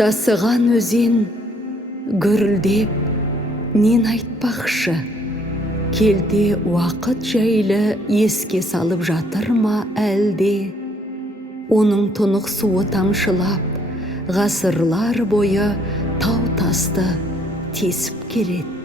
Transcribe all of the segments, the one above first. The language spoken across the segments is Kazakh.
тасыған өзен гүрілдеп нен айтпақшы, келте уақыт жайлы еске салып жатыр ма әлде? Оның тұнық суы тамшылап, ғасырлар бойы тау тасты тесіп келеді.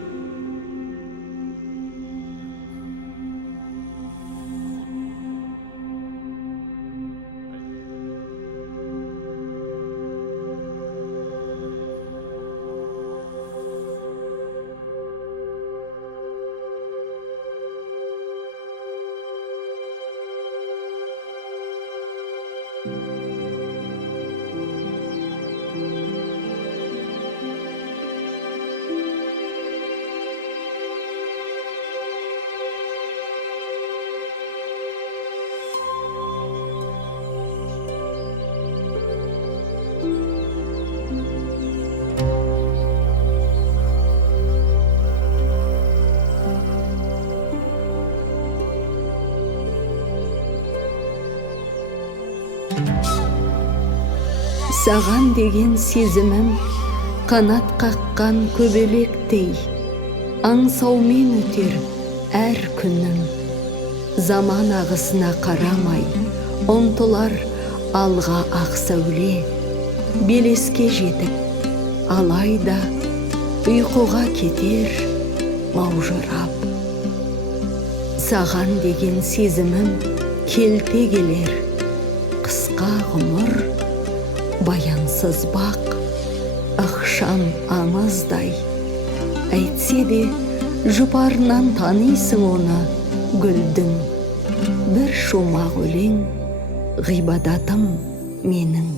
Саған деген сезімім қанат қаққан көбелектей, аңсаумен өтер әр күнім. Заман ағысына қарамай, ұмтылар алға ақ сәуле, белеске жетіп, алайда ұйқыға кетер маужырап. Саған деген сезімім келте келер, қысқа ғұмыр, баянсыз бақ, ықшам аңыздай. Әйтсе де жұпарынан танисың оны, гүлдің. Бір шумақ өлең, ғибадатым менің.